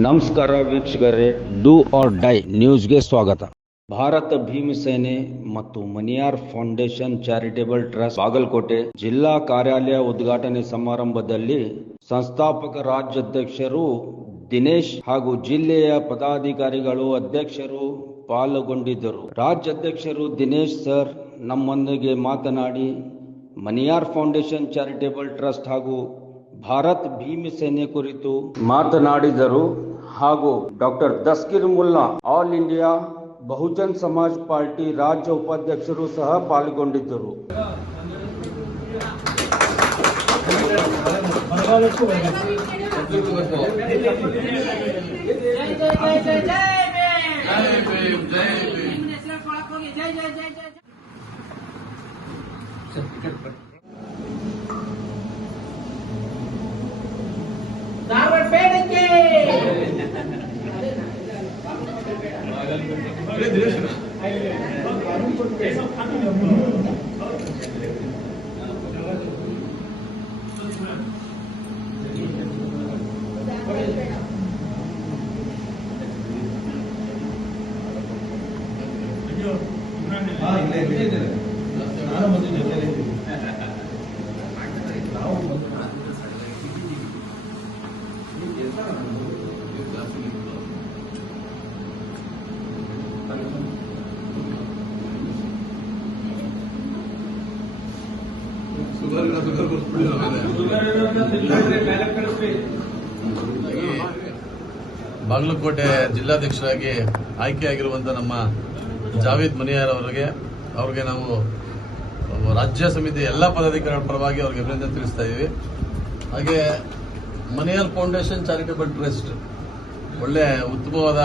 ನಮಸ್ಕಾರ ವೀಕ್ಷಕರೇ, do or die ನ್ಯೂಸ್ಗೆ ಸ್ವಾಗತ. ಭಾರತ ಭೀಮಸೇನೆ ಮತ್ತು ಮಣಿಯಾರ್ ಫೌಂಡೇಶನ್ ಚಾರಿಟೇಬಲ್ ಟ್ರಸ್ಟ್ ಬಾಗಲಕೋಟೆ ಜಿಲ್ಲಾ ಕಾರ್ಯಾಲಯ ಉದ್ಘಾಟನೆ ಸಮಾರಂಭದಲ್ಲಿ ಸಂಸ್ಥಾಪಕ ರಾಜ್ಯಾಧ್ಯಕ್ಷರು ದಿನೇಶ್ ಹಾಗೂ ಜಿಲ್ಲೆಯ ಪದಾಧಿಕಾರಿಗಳು ಅಧ್ಯಕ್ಷರು ಪಾಲ್ಗೊಂಡಿದ್ದರು. ರಾಜ್ಯಾಧ್ಯಕ್ಷರು ದಿನೇಶ್ ಸರ್ ನಮ್ಮೊಂದಿಗೆ ಮಾತನಾಡಿ ಮಣಿಯಾರ್ ಫೌಂಡೇಶನ್ ಚಾರಿಟೇಬಲ್ ಟ್ರಸ್ಟ್ ಹಾಗೂ ಭಾರತ್ ಭೀಮಸೇನೆ ಕುರಿತು ಮಾತನಾಡಿದರು. ಹಾಗೂ doctor Dastgir Mulla all India Bahujan Samaj party ರಾಜ್ಯ ಉಪಾಧ್ಯಕ್ಷರು ಸಹ ಪಾಲ್ಗೊಂಡಿದ್ದರು. ಬಾಗಲಕೋಟೆ ಜಿಲ್ಲಾಧ್ಯಕ್ಷರಾಗಿ ಆಯ್ಕೆಯಾಗಿರುವಂತಹ ನಮ್ಮ ಜಾವೇದ್ ಮಣಿಯಾರ್ ಅವರಿಗೆ ನಾವು ರಾಜ್ಯ ಸಮಿತಿ ಎಲ್ಲಾ ಪದಾಧಿಕಾರಿಗಳ ಪರವಾಗಿ ಅವರಿಗೆ ಅಭಿನಂದನೆ ತಿಳಿಸ್ತಾ ಇದ್ದೀವಿ. ಹಾಗೆ ಮಣಿಯಾರ್ ಫೌಂಡೇಶನ್ ಚಾರಿಟೇಬಲ್ ಟ್ರಸ್ಟ್ ಒಳ್ಳೆ ಉತ್ತಮವಾದ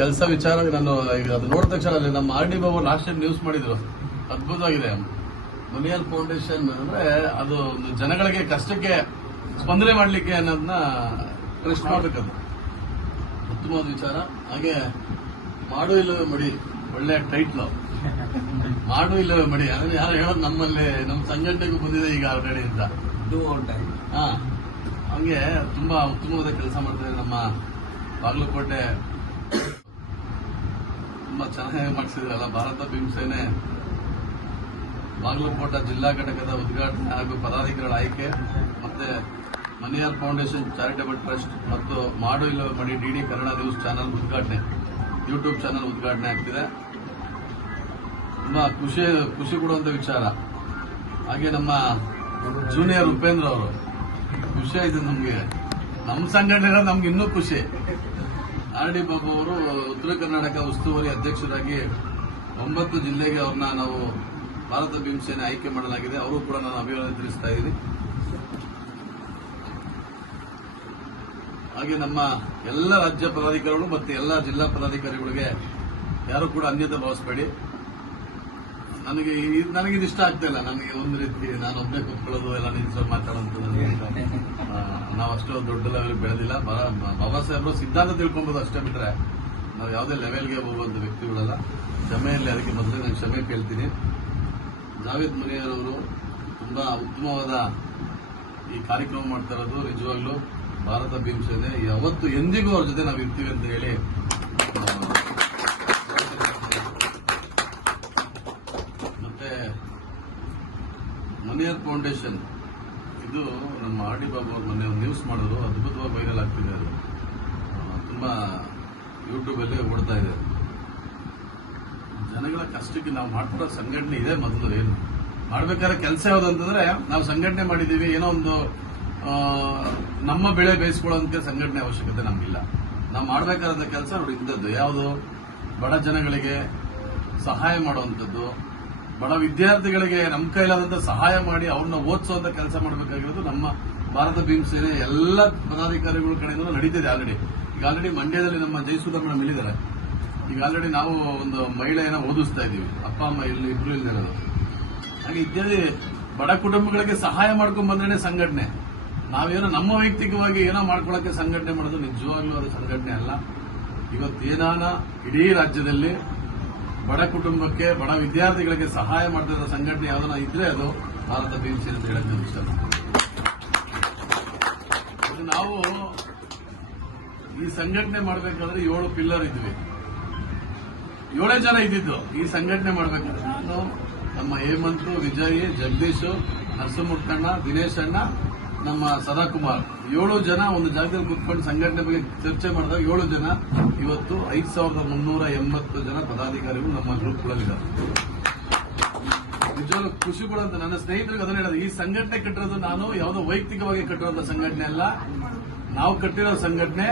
ಕೆಲಸ ವಿಚಾರ. ನಾನು ಈಗ ಅದು ನೋಡಿದ ತಕ್ಷಣ ಅಲ್ಲಿ ನಮ್ಮ R D Babu last news ಮಾಡಿದ್ರು, ಅದ್ಭುತವಾಗಿದೆ. ಮಣಿಯಾರ್ ಫೌಂಡೇಶನ್ ಅಂದ್ರೆ ಅದು ಒಂದು ಜನಗಳಿಗೆ ಕಷ್ಟಕ್ಕೆ ಸ್ಪಂದನೆ ಮಾಡಲಿಕ್ಕೆ ಅನ್ನೋದನ್ನ ಟ್ರಸ್ಟ್ ಮಾಡಬೇಕದು ಉತ್ತಮವಾದ ವಿಚಾರ. ಹಾಗೆ ಮಾಡು ಇಲ್ಲವೇ ಮಡಿ, ಒಳ್ಳೆ ಟೈಟ್ಲು, ಮಾಡು ಇಲ್ಲವೇ ಮಡಿ. ಅದನ್ನ ಯಾರು ಹೇಳೋದು ನಮ್ಮಲ್ಲಿ ನಮ್ಮ ಸಂಘಟನೆಗೂ ಬಂದಿದೆ ಈಗ ಆಲ್ರೆಡಿ ಅಂತ. ಹಂಗೆ ತುಂಬಾ ಉತ್ತಮವಾದ ಕೆಲಸ ಮಾಡ್ತಾರೆ ನಮ್ಮ ಬಾಗಲಕೋಟೆ. ತುಂಬಾ ಚೆನ್ನಾಗಿ ಮಾಡಿಸಿದ್ರಲ್ಲ. ಭಾರತ ಭೀಮಸೇನೆ ಬಾಗಲಕೋಟೆ ಜಿಲ್ಲಾ ಘಟಕದ ಉದ್ಘಾಟನೆ ಹಾಗೂ ಪದಾಧಿಕಾರಿಗಳ ಆಯ್ಕೆ, ಮತ್ತೆ ಮಣಿಯಾರ್ ಫೌಂಡೇಶನ್ ಚಾರಿಟೇಬಲ್ ಟ್ರಸ್ಟ್ ಮತ್ತು ಮಾಡು ಇಲ್ಲವೇ ಮಡಿ ಡಿಡಿ ಕನ್ನಡ ನ್ಯೂಸ್ ಚಾನೆಲ್ ಉದ್ಘಾಟನೆ, ಯೂಟ್ಯೂಬ್ ಚಾನೆಲ್ ಉದ್ಘಾಟನೆ ಆಗ್ತಿದೆ. ತುಂಬಾ ಖುಷಿ ಕೊಡುವಂತ ವಿಚಾರ. ಹಾಗೆ ನಮ್ಮ ಜೂನಿಯರ್ ಉಪೇಂದ್ರ ಅವರು, ಖುಷಿ ಆಯ್ತು ನಮ್ಗೆ. ನಮ್ಮ ಸಂಘಟನೆ ನಮ್ಗೆ ಇನ್ನೂ ಖುಷಿ. ಆರ್ ಡಿ ಬಾಬು ಅವರು ಉತ್ತರ ಕರ್ನಾಟಕ ಉಸ್ತುವಾರಿ ಅಧ್ಯಕ್ಷರಾಗಿ 9 ಜಿಲ್ಲೆಗೆ ಅವ್ರನ್ನ ನಾವು ಭಾರತ ಭೀಮಸೇನೆ ಆಯ್ಕೆ ಮಾಡಲಾಗಿದೆ. ಅವರು ಕೂಡ ನಾನು ಅಭಿನಂದನೆ ತಿಳಿಸ್ತಾ ಇದ್ದೀನಿ. ಹಾಗೆ ನಮ್ಮ ಎಲ್ಲ ರಾಜ್ಯ ಪದಾಧಿಕಾರಿಗಳು ಮತ್ತು ಎಲ್ಲ ಜಿಲ್ಲಾ ಪದಾಧಿಕಾರಿಗಳಿಗೆ ಯಾರು ಕೂಡ ಅನ್ಯತೆ ಭಾವಿಸಬೇಡಿ. ನನಗಿದು ಇಷ್ಟ ಆಗ್ತಾ ಇಲ್ಲ. ನನಗೆ ಒಂದು ರೀತಿ ನಾನು ಒಬ್ಬನೇ ಕೂತ್ಕೊಳ್ಳೋದು, ಎಲ್ಲ ನಿಲ್ಸೋ ಮಾತಾಡೋದು. ನಾವು ಅಷ್ಟು ದೊಡ್ಡ ಲೆವೆಲ್ ಬೆಳೆದಿಲ್ಲ. ಬಾಬಾ ಸಾಹೇಬರು ಸಿದ್ಧಾಂತ ತಿಳ್ಕೊಬೋದು ಅಷ್ಟೇ ಬಿಟ್ರೆ ನಾವು ಯಾವುದೇ ಲೆವೆಲ್ಗೆ ಹೋಗುವಂತ ವ್ಯಕ್ತಿಗಳಲ್ಲ. ಕ್ಷಮೆಯಲ್ಲಿ ಅದಕ್ಕೆ ಮೊದಲೇ ನಾನು ಕ್ಷಮೆ ಕೇಳ್ತೀನಿ. ಜಾವೇದ್ ಮಣಿಯಾರ್ ಅವರು ತುಂಬಾ ಉತ್ತಮವಾದ ಈ ಕಾರ್ಯಕ್ರಮ ಮಾಡ್ತಾ ಇರೋದು. ನಿಜವಾಗ್ಲೂ ಭಾರತ ಭೀಮಸೇನೆ ಯಾವತ್ತು ಎಂದಿಗೂ ಅವ್ರ ಜೊತೆ ನಾವು ಇರ್ತೀವಿ ಅಂತ ಹೇಳಿ. ಮತ್ತೆ ಮಣಿಯಾರ್ ಫೌಂಡೇಶನ್ ಇದು ನಮ್ಮ ಆರ್ ಡಿ ಬಾಬು ಅವ್ರ ಮೊನ್ನೆ ಒಂದು ನ್ಯೂಸ್ ಮಾಡಿದ್ರು, ಅದ್ಭುತವಾಗಿ ವೈರಲ್ ಆಗ್ತಿದೆ. ಅದು ತುಂಬಾ ಯೂಟ್ಯೂಬ್ ಅಲ್ಲಿ ಓಡ್ತಾ ಇದೆ. ಜನಗಳ ಕಷ್ಟಕ್ಕೆ ನಾವು ಮಾಡ್ಕೊಡೋ ಸಂಘಟನೆ ಇದೆ. ಮೊದಲು ಏನು ಮಾಡ್ಬೇಕಾದ್ರೆ ಕೆಲಸ ಯಾವುದು ಅಂತಂದ್ರೆ, ನಾವು ಸಂಘಟನೆ ಮಾಡಿದೀವಿ, ಏನೋ ಒಂದು ನಮ್ಮ ಬೆಳೆ ಬೇಯಿಸ್ಕೊಳ್ಳೋದಕ್ಕೆ ಸಂಘಟನೆ ಅವಶ್ಯಕತೆ ನಮಗಿಲ್ಲ. ನಾವು ಮಾಡಬೇಕಾದ ಕೆಲಸ ನೋಡಿ ಇಂಥದ್ದು ಯಾವುದು, ಬಡ ಜನಗಳಿಗೆ ಸಹಾಯ ಮಾಡುವಂಥದ್ದು, ಬಡ ವಿದ್ಯಾರ್ಥಿಗಳಿಗೆ ನಮ್ಮ ಕೈಲಾದಂತ ಸಹಾಯ ಮಾಡಿ ಅವ್ರನ್ನ ಓದಿಸುವಂತ ಕೆಲಸ ಮಾಡಬೇಕಾಗಿರೋದು ನಮ್ಮ ಭಾರತ ಭೀಮಸೇನೆ ಎಲ್ಲ ಪದಾಧಿಕಾರಿಗಳ ಕಡೆಯಿಂದ ನಡೀತಿದೆ. ಈಗ ಆಲ್ರೆಡಿ ಮಂಡ್ಯದಲ್ಲಿ ನಮ್ಮ ಜಯಸುಧಾ ಮೇಡಮ್ ಹೇಳಿದ್ದಾರೆ. ಈಗ ಆಲ್ರೆಡಿ ನಾವು ಒಂದು ಮಹಿಳೆಯನ್ನ ಓದಿಸ್ತಾ ಇದೀವಿ, ಅಪ್ಪ ಅಮ್ಮ ಇಬ್ರು ಇಲ್ದಿರೋದು. ಹಾಗೆ ಇತ್ಯಾದಿ ಬಡ ಕುಟುಂಬಗಳಿಗೆ ಸಹಾಯ ಮಾಡ್ಕೊಂಡ್ ಬಂದ್ರೆ ಸಂಘಟನೆ. ನಾವೇನೋ ನಮ್ಮ ವೈಯಕ್ತಿಕವಾಗಿ ಏನೋ ಮಾಡ್ಕೊಳ್ಳೋಕೆ ಸಂಘಟನೆ ಮಾಡೋದು ನಿಜವಾಗ್ಲೂ ಅದು ಸಂಘಟನೆ ಅಲ್ಲ. ಇವತ್ತೇನಾನ ಇಡೀ ರಾಜ್ಯದಲ್ಲಿ ಬಡ ಕುಟುಂಬಕ್ಕೆ, ಬಡ ವಿದ್ಯಾರ್ಥಿಗಳಿಗೆ ಸಹಾಯ ಮಾಡ್ತಿರೋ ಸಂಘಟನೆ ಯಾವ್ದನ್ನ ಇದ್ರೆ ಅದು ಭಾರತ ಭೀಮಸೇನೆ ಅಂತ ಹೇಳಕ್ ಇಷ್ಟ. ನಾವು ಈ ಸಂಘಟನೆ ಮಾಡ್ಬೇಕಾದ್ರೆ 7 ಪಿಲ್ಲರ್ ಇದ್ವಿ, 7 ಜನ ಇದ್ದಿದ್ದು ಈ ಸಂಘಟನೆ ಮಾಡ್ಬೇಕಾದ್ರೆ. ನಾನು, ನಮ್ಮ ಹೇಮಂತ್, ವಿಜಯ್, ಜಗದೀಶ್, ನರಸಿಂಹಮೂರ್ತಣ್ಣ, ದಿನೇಶ್ ಅಣ್ಣ, ನಮ್ಮ ಸದಾಕುಮಾರ್, 7 ಜನ ಒಂದು ಜಾಗದಲ್ಲಿ ಕೂತ್ಕೊಂಡು ಸಂಘಟನೆ ಬಗ್ಗೆ ಚರ್ಚೆ ಮಾಡಿದಾಗ 7 ಜನ ಇವತ್ತು 5380 ಜನ ಪದಾಧಿಕಾರಿಗಳು ನಮ್ಮ ಗ್ರೂಪ್ಗಳಲ್ಲಿದ್ದಾರೆ. ನಿಜವಾಗ್ಲೂ ಖುಷಿ ಕೊಡುವಂತ ನನ್ನ ಸ್ನೇಹಿತರಿಗೆ ಅದನ್ನ ಹೇಳೋದು, ಈ ಸಂಘಟನೆ ಕಟ್ಟಿರೋದು ನಾನು ಯಾವುದೋ ವೈಯಕ್ತಿಕವಾಗಿ ಕಟ್ಟಿರೋಂಥ ಸಂಘಟನೆ ಅಲ್ಲ. ನಾವು ಕಟ್ಟಿರೋ ಸಂಘಟನೆ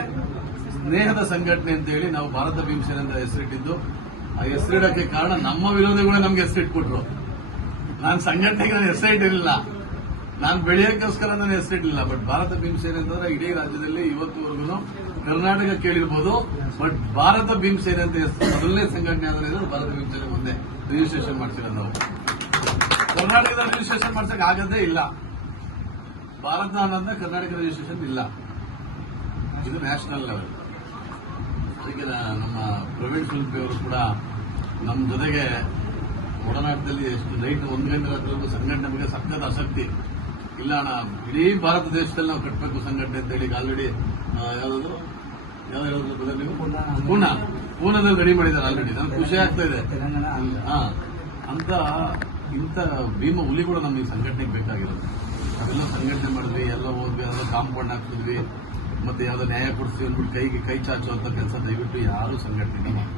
ಸ್ನೇಹದ ಸಂಘಟನೆ ಅಂತ ಹೇಳಿ ನಾವು ಭಾರತ ಭೀಮಸೇನೆ ಅಂತ ಹೆಸರಿಟ್ಟಿದ್ದು. ಆ ಹೆಸರಿಡಕ್ಕೆ ಕಾರಣ ನಮ್ಮ ವಿರೋಧಿಗಳೇ ನಮ್ಗೆ ಹೆಸರಿಟ್ಬಿಟ್ರು. ನಾನು ಸಂಘಟನೆಗೆ ನಾನು ಹೆಸರಿಟ್ಟಿರಲಿಲ್ಲ, ನಾನು ಬೆಳೆಯೋಕ್ಕೋಸ್ಕರ ನಾನು ಹೆಸರಿಟ್ಟಿಲ್ಲ. ಬಟ್ ಭಾರತ ಭೀಮಸೇನೆ ಅಂತಂದ್ರೆ ಇಡೀ ರಾಜ್ಯದಲ್ಲಿ ಇವತ್ತುವರೆಗೂ ಕರ್ನಾಟಕ ಕೇಳಿರ್ಬೋದು, ಬಟ್ ಭಾರತ ಭೀಮಸೇನೆ ಅಂತ ಹೆಸರು ಮೊದಲನೇ ಸಂಘಟನೆ ಆದ್ರೆ ಭಾರತ ಭೀಮಸೇನೆ ಒಂದೇ ರಿಜಿಸ್ಟ್ರೇಷನ್ ಮಾಡ್ಸಿರೋದು ನಾವು. ಕರ್ನಾಟಕದಲ್ಲಿ ರಿಜಿಸ್ಟ್ರೇಷನ್ ಮಾಡ್ಸಕ್ ಆಗದೇ ಇಲ್ಲ. ಭಾರತ ಅನ್ನೋದನ್ನ ಕರ್ನಾಟಕ ರಿಜಿಸ್ಟ್ರೇಷನ್ ಇಲ್ಲ, ಇದು ನ್ಯಾಷನಲ್ ಲೆವೆಲ್. ಅದಕ್ಕೆ ನಮ್ಮ ಪ್ರವೀಣ್ ಶಿಲ್ಪಿ ಅವರು ಕೂಡ ನಮ್ಮ ಜೊತೆಗೆ ಒಡನಾಟದಲ್ಲಿ ಎಷ್ಟು ನೈಟ್ 1 ಗಂಟೆ ರಾತ್ರಿ ಸಂಘಟನೆ ಬಗ್ಗೆ ಸಖತ್ ಆಸಕ್ತಿ ಇಲ್ಲ ಅಣ್ಣ, ಇಡೀ ಭಾರತ ದೇಶದಲ್ಲಿ ನಾವು ಕಟ್ಟಬೇಕು ಸಂಘಟನೆ ಅಂತ ಹೇಳಿ ಆಲ್ರೆಡಿ ಯಾವ್ದಾದ್ರು ನೀವು ಪೂನಾದಲ್ಲಿ ರೆಡಿ ಮಾಡಿದ್ದಾರೆ ಆಲ್ರೆಡಿ. ನಮ್ಗೆ ಖುಷಿ ಆಗ್ತಾ ಇದೆ. ಅಂತ ಇಂಥ ಭೀಮ ಹುಲಿಗಳು ನಮಗೆ ಸಂಘಟನೆಗೆ ಬೇಕಾಗಿರೋದು. ನಾವೆಲ್ಲ ಸಂಘಟನೆ ಮಾಡಿದ್ವಿ, ಎಲ್ಲ ಹೋದ್ವಿ, ಅದೆಲ್ಲ ಕಾಂಪೌಂಡ್ ಹಾಕ್ತಿದ್ವಿ, ಮತ್ತೆ ಯಾವ್ದೋ ನ್ಯಾಯ ಕೊಡಿಸ್ತೀವಿ ಅಂದ್ಬಿಟ್ಟು ಕೈ ಚಾಚುವಂತ ಕೆಲಸ ದಯವಿಟ್ಟು ಯಾರು ಸಂಘಟನೆ ಮಾಡಿ.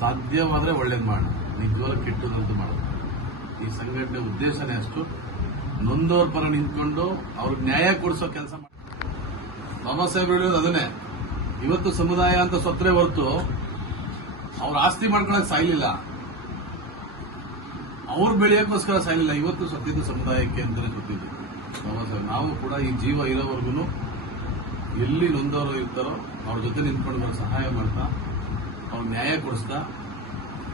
ಸಾಧ್ಯವಾದ್ರೆ ಒಳ್ಳೇದು ಮಾಡೋಣ, ನಿಜವಾಗ್ಲೂ ಕೆಟ್ಟದಂತೂ ಮಾಡೋದು. ಈ ಸಂಘಟನೆ ಉದ್ದೇಶನೇ ಅಷ್ಟು, ನೊಂದವ್ರ ಪರ ನಿಂತ್ಕೊಂಡು ಅವ್ರಿಗೆ ನ್ಯಾಯ ಕೊಡಿಸೋ ಕೆಲಸ ಮಾಡಿ. ಬಾಬಾ ಸಾಹೇಬ್ ಹೇಳೋದು ಅದನ್ನೇ, ಇವತ್ತು ಸಮುದಾಯ ಅಂತ ಸೊತ್ತರೆ ಹೊರತು ಅವ್ರ ಆಸ್ತಿ ಮಾಡ್ಕೊಳಕ್ ಸಾಯ್ಲಿಲ್ಲ, ಅವ್ರು ಬೆಳೆಯೋಕ್ಕೋಸ್ಕರ ಸಾಯ್ಲಿಲ್ಲ. ಇವತ್ತು ಸತ್ತಿದ್ದು ಸಮುದಾಯಕ್ಕೆ ಅಂತಾನೆ ಗೊತ್ತಿದ್ದು ಬಾಬಾ ಸಾಹೇಬ್. ನಾವು ಕೂಡ ಈ ಜೀವ ಇರೋವರೆಗೂ ಎಲ್ಲಿ ನೊಂದವರು ಇರ್ತಾರೋ ಅವ್ರ ಜೊತೆ ನಿಂತ್ಕೊಂಡು ಸಹಾಯ ಮಾಡ್ತಾ ಅವ್ರ ನ್ಯಾಯ ಕೊಡಿಸ್ತಾ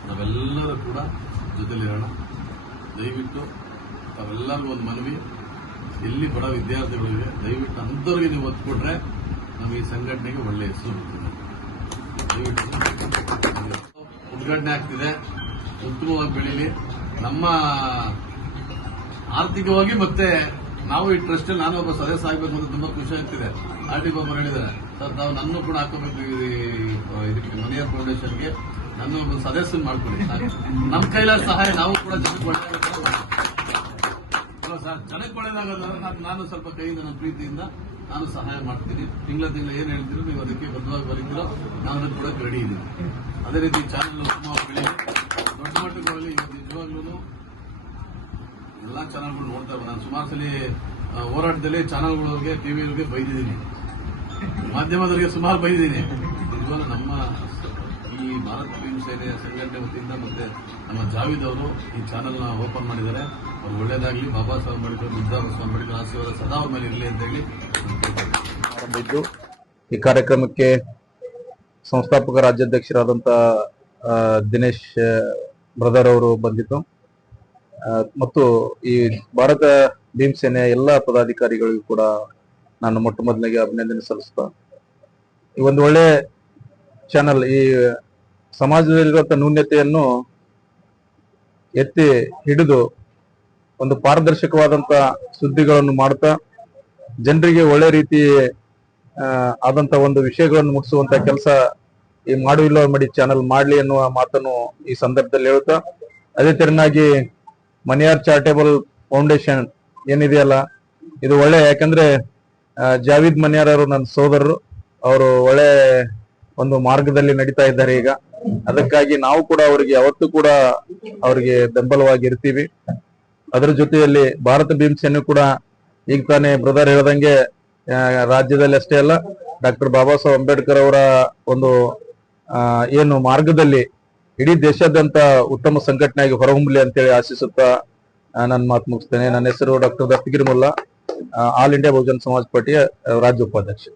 ನಾವೆಲ್ಲರೂ ಕೂಡ ಜೊತೆಲಿರೋಣ. ದಯವಿಟ್ಟು ತಾವೆಲ್ಲರಿಗೂ ಒಂದು ಮನವಿ, ಎಲ್ಲಿ ಬಡ ವಿದ್ಯಾರ್ಥಿಗಳಿವೆ ದಯವಿಟ್ಟು ಅಂಥವ್ರಿಗೆ ನೀವು ಒತ್ತು ಕೊಟ್ರೆ ನಮಗೆ ಈ ಸಂಘಟನೆಗೆ ಒಳ್ಳೆ ಹೆಸರು ಬರ್ತದೆ. ದಯವಿಟ್ಟು ಉದ್ಘಾಟನೆ ಆಗ್ತಿದೆ, ಉತ್ತಮವಾಗಿ ಬೆಳೀಲಿ. ನಮ್ಮ ಆರ್ಥಿಕವಾಗಿ ಮತ್ತೆ ನಾವು ಈ ಟ್ರಸ್ಟ್ ನಾನು ಒಬ್ಬ ಸದಸ್ಯ ಆಗಬೇಕು ಅಂತ ತುಂಬಾ ಖುಷಿ ಆಗ್ತಿದೆ. ಆರ್ಟಿಕ್ ಒಬ್ಬರು ಹೇಳಿದ್ದಾರೆ, ಸರ್ ತಾವು ನನ್ನ ಕೂಡ ಹಾಕೋಬೇಕು ಇದಕ್ಕೆ ಮನಿಯರ್ ಫೌಂಡೇಶನ್ಗೆ, ನನ್ನ ಒಬ್ಬ ಸದಸ್ಯನ ಮಾಡ್ಕೊಳ್ಳಿ. ನಮ್ಮ ಕೈಲಾದ ಸಹಾಯ ನಾವು ಕೂಡ ಜನಕ್ಕೆ ಒಳ್ಳೆಯದಾಗಲ್ಲ ಸರ್, ಜನಕ್ಕೆ ಒಳ್ಳೆಯದಾಗಲ್ಲ. ನಾನು ಸ್ವಲ್ಪ ಕೈಯಿಂದ ನನ್ನ ಪ್ರೀತಿಯಿಂದ ನಾನು ಸಹಾಯ ಮಾಡ್ತೀನಿ. ತಿಂಗಳ ಏನ್ ಹೇಳ್ತೀರೋ ನೀವು ಅದಕ್ಕೆ ಬದ್ಧವಾಗಿ ಬರೀತೀರೋ ನಾನು ಅದಕ್ಕೆ ಕೊಡಕ್ಕೆ ರೆಡಿ ಇದ್ದೀನಿ. ಅದೇ ರೀತಿ ಚಾನಲ್ ಉತ್ತಮವಾಗಿ ಬೆಳೀಲಿ, ದೊಡ್ಡ ಮಟ್ಟಕ್ಕೆ ಹೋಗಲಿ. ಇವತ್ತು ನಿಜವಾಗ್ಲೂ ಎಲ್ಲಾ ಚಾನಲ್ಗಳು ನೋಡ್ತಾ ಇದ್ದಾರೆ. ನಾನು ಸುಮಾರು ಸಲ ಹೋರಾಟದಲ್ಲಿ ಚಾನಲ್ಗಳವ್ರಿಗೆ, ಟಿವಿಯವ್ರಿಗೆ ಬೈದಿದ್ದೀನಿ, ಮಾಧ್ಯಮದವರಿಗೆ ಸುಮಾರು ಬೈದಿದ್ದೀನಿ. ನಿಜವಾಗ್ಲೂ ನಮ್ಮ ಈ ಭಾರತ ಭೀಮಸೇನೆ ಸಂಘಟನೆ ವತಿಯಿಂದ ಮತ್ತೆ ನಮ್ಮ ಜಾವೀದ್ ಅವರು ಈ ಚಾನೆಲ್ನ ಓಪನ್ ಮಾಡಿದ್ದಾರೆ. ಅವ್ರು ಒಳ್ಳೇದಾಗಲಿ, ಬಾಬಾ ಸಾಹೇಬ್ ಅಂಬೇಡ್ಕರ್, ಬುದ್ಧ ಬಸವ ಅಂಬೇಡ್ಕರ್ ಆಶೀರ್ವಾದ ಸದಾ ಅವ್ರ ಮೇಲೆ ಇರಲಿ ಅಂತ ಹೇಳಿ ಆರಂಭಿದ್ದು. ಈ ಕಾರ್ಯಕ್ರಮಕ್ಕೆ ಸಂಸ್ಥಾಪಕ ರಾಜ್ಯಾಧ್ಯಕ್ಷರಾದಂಥ ದಿನೇಶ್ ಬ್ರದರ್ ಅವರು ಬಂದಿದ್ದು ಮತ್ತು ಈ ಭಾರತ ಭೀಮಸೇನೆಯ ಎಲ್ಲ ಪದಾಧಿಕಾರಿಗಳಿಗೂ ಕೂಡ ನಾನು ಮೊಟ್ಟ ಮೊದಲಿಗೆ ಅಭಿನಂದನೆ ಸಲ್ಲಿಸ್ತಾ, ಈ ಒಂದು ಒಳ್ಳೆ ಚಾನಲ್ ಈ ಸಮಾಜದಲ್ಲಿರುವಂತಹ ನ್ಯೂನ್ಯತೆಯನ್ನು ಎತ್ತಿ ಹಿಡಿದು ಒಂದು ಪಾರದರ್ಶಕವಾದಂತ ಸುದ್ದಿಗಳನ್ನು ಮಾಡ್ತಾ ಜನರಿಗೆ ಒಳ್ಳೆ ರೀತಿ ಆದಂತ ಒಂದು ವಿಷಯಗಳನ್ನು ಮುಟ್ಟಿಸುವಂತ ಕೆಲಸ ಈ ಮಾಡುವಿಲ್ಲ ಮಡಿ ಚಾನಲ್ ಮಾಡ್ಲಿ ಎನ್ನುವ ಮಾತನ್ನು ಈ ಸಂದರ್ಭದಲ್ಲಿ ಹೇಳುತ್ತಾ, ಅದೇ ತೆರನಾಗಿ ಮನಿಯಾರ್ ಚಾರಿಟೇಬಲ್ ಫೌಂಡೇಶನ್ ಏನಿದೆಯಲ್ಲ ಇದು ಒಳ್ಳೆ, ಯಾಕಂದ್ರೆ ಜಾವೀದ್ ಮನಿಯಾರ್ ಅವರು ನನ್ನ ಸೋದರರು, ಅವರು ಒಳ್ಳೆ ಒಂದು ಮಾರ್ಗದಲ್ಲಿ ನಡೀತಾ ಇದ್ದಾರೆ ಈಗ. ಅದಕ್ಕಾಗಿ ನಾವು ಕೂಡ ಅವರಿಗೆ ಯಾವತ್ತೂ ಕೂಡ ಅವರಿಗೆ ಬೆಂಬಲವಾಗಿ ಇರ್ತೀವಿ. ಅದರ ಜೊತೆಯಲ್ಲಿ ಭಾರತ ಭೀಮಸೇನೆ ಕೂಡ ಈಗ ತಾನೇ ಬ್ರದರ್ ಹೇಳ್ದಂಗೆ ರಾಜ್ಯದಲ್ಲಿ ಅಷ್ಟೇ ಅಲ್ಲ, ಡಾಕ್ಟರ್ ಬಾಬಾ ಸಾಹೇಬ್ ಅಂಬೇಡ್ಕರ್ ಅವರ ಒಂದು ಏನು ಮಾರ್ಗದಲ್ಲಿ ಇಡೀ ದೇಶಾದ್ಯಂತ ಉತ್ತಮ ಸಂಘಟನೆಯಾಗಿ ಹೊರಹೊಮ್ಮಲಿ ಅಂತೇಳಿ ಆಶಿಸುತ್ತಾ ನನ್ನ ಮಾತು ಮುಗಿಸ್ತೇನೆ. ನನ್ನ ಹೆಸರು ಡಾಕ್ಟರ್ ದಸ್ತಗಿರಿ ಮುಲ್ಲಾ, ಆಲ್ ಇಂಡಿಯಾ ಬಹುಜನ ಸಮಾಜ್ ಪಾರ್ಟಿಯ ರಾಜ್ಯ ಉಪಾಧ್ಯಕ್ಷ.